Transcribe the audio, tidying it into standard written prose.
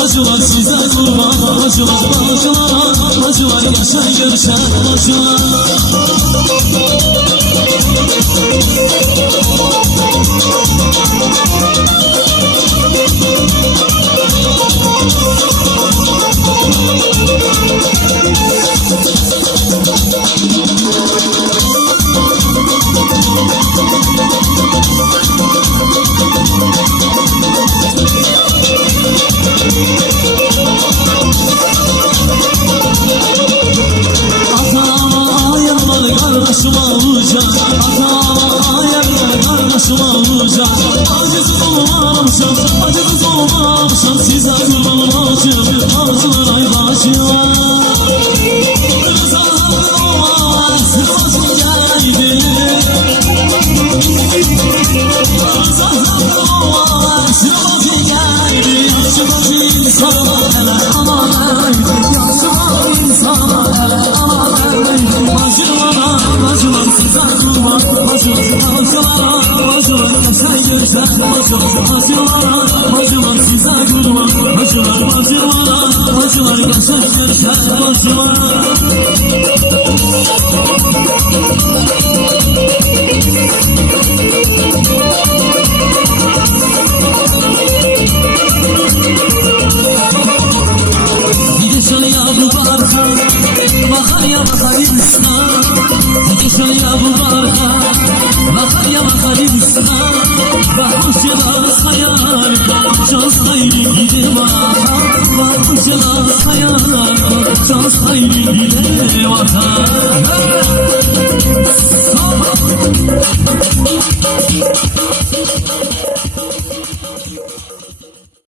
Bacılar size kurban, bacılar yaşa görüşen bacılar. Acısız olmamışam size kurban bacım, bacılar ay bacılar. Rıza'nın olmaz bacım geldi. Rıza'nın olmaz bacım geldi. Yaşlı bacı insana hele aman eydi. Yaşlı bacı insana hele aman eydi. Bacılar size kurban, bacılar yaşa görüşen bacılar size kurban, bacılar yaşa görüşen bacılar. Gidişen ya bu barka, bakar ya bakar İslam. Gidişen ya bu barka, bakar ya bakar İslam. Bakmışlar hayal, şans hayli gide bakar. Bakmışlar hayal, şans hayli gide bakar.